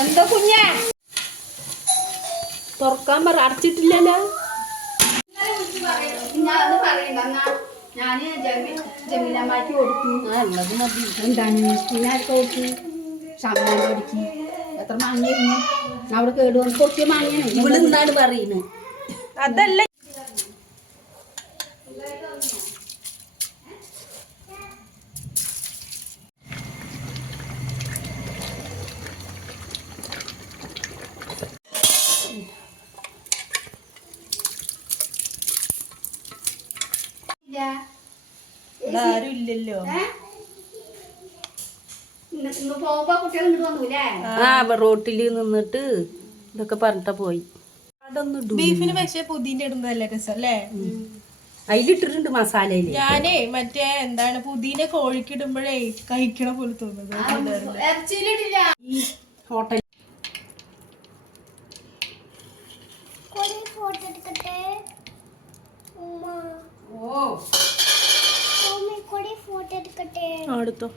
എന്താ കുഞ്ഞേ തുറക്കാൻ പറ അടച്ചിട്ടില്ലല്ലോ. ഞാന് ജമീലമാക്ക് കൊടുത്തു. ഉള്ളത് മതി. എന്താണ് പിന്നെ ആർക്ക് കൊടുത്തു? ഷാമിനെ കൊടുക്കി. എത്ര മാങ്ങയായിരുന്നു അവിടെ കേട് വന്ന് പൊട്ടിയ മാങ്ങയാണ്. ഇവിടെ നിന്നാണ് പറയുന്നത്. അതല്ല ആരും ഇല്ലല്ലോ. റോട്ടില് നിന്നിട്ട് ഇതൊക്കെ പറഞ്ഞിട്ടാ പോയി. ബീഫിന് പക്ഷെ പുതിന്റെ ഇടുന്നതല്ലേ രസം അല്ലേ? അതിലിട്ടിട്ടുണ്ട് മസാലയില്. ഞാനേ മറ്റേ എന്താണ് പുതിന കോഴിക്കിടുമ്പോഴേ കഴിക്കണ പോലെ തോന്നുന്നത് ഹോട്ടൽ. അടുത്തോ